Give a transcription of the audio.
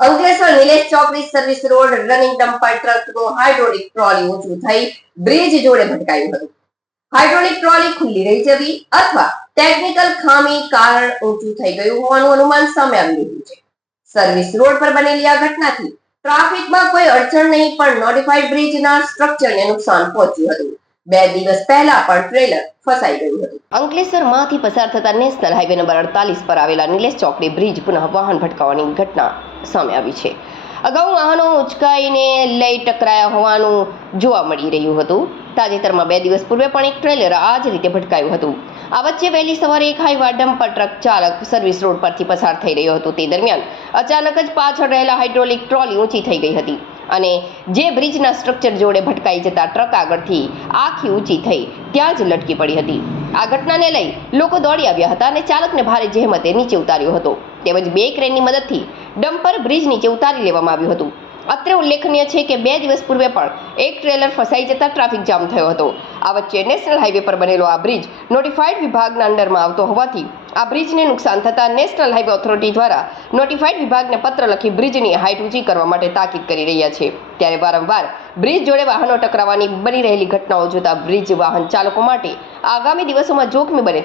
અંકલેશ્વર નિલેશ ચોકડી service road running dumper ટ્રકનું hydraulic trolley ઊંચું થઈ બ્રિજ જોડે ભટકાયું હતું. હાઇડ્રોલિક ટ્રોલી ખુલ્લી રહી જવી અથવા ટેકનિકલ ખામી કારણ ઊંચું થઈ ગયું હોવાનું અનુમાન સામે આવી રહ્યું છે. સર્વિસ રોડ પર બનેલી આ ઘટનાથી ટ્રાફિકમાં કોઈ અડચણ નહીં, પણ નોટિફાઈડ બ્રિજના સ્ટ્રક્ચરને નુકસાન પહોંચ્યું હતું. 2 દિવસ પહેલા પણ ટ્રેલર ફસાઈ ગયું હતું. અંકલેશ્વરમાંથી પસાર થતા નેશનલ હાઈવે નંબર 48 પર આવેલા નિલેશ ચોકડી બ્રિજ પુનઃ વાહન ભટકાવાની ઘટના સામે આવી છે. અગાઉ વાહનો ઉંચકાઈને લઈ ટકરાયા હોવાનું જોવા મળી રહ્યું હતું. તાજેતરમાં 2 દિવસ પૂર્વે પણ એક ટ્રેલર આ જ રીતે ભટકાયું હતું. આ વચ્ચે વહેલી સવારે એક હાઈવા ડમ્પર ટ્રક ચાલક સર્વિસ રોડ પરથી પસાર થઈ રહ્યો હતો. તે દરમિયાન અચાનક જ પાછળ રહેલા હાઇડ્રોલિક ટ્રોલી ઊંચી થઈ ગઈ હતી અને જે બ્રિજના સ્ટ્રક્ચર જોડે ભટકાઈ જતા ટ્રક આગળથી આખી ઊંચી થઈ ત્યાં જ લટકી પડી હતી. આ ઘટનાને લઈ લોકો દોડી આવ્યા હતા અને ચાલકને ભારે જહેમતે નીચે ઉતાર્યો હતો. તેમજ 2 ક્રેનની મદદથી ડમ્પર બ્રિજ નીચે ઉતારી લેવામાં આવ્યું હતું. અત્રે ઉલ્લેખનીય છે કે 2 દિવસ પૂર્વે પણ એક ટ્રેલર ફસાઈ જતા ટ્રાફિક જામ થયો હતો. આ વચ્ચે નેશનલ હાઈવે પર બનેલો આ બ્રિજ નોટિફાઈડ વિભાગના અંડરમાં આવતો હોવાથી આ બ્રિજને નુકસાન થતા નેશનલ હાઈવે ઓથોરિટી દ્વારા નોટિફાઈડ વિભાગને પત્ર લખી બ્રિજની હાઈટ ઊંચી કરવા માટે તાકીદ કરી રહ્યા છે. ત્યારે વારંવાર બ્રિજ જોડે વાહનો ટકરાવાની બની રહેલી ઘટનાઓ જોતા બ્રિજ વાહન ચાલકો માટે આગામી દિવસોમાં જોખમી બને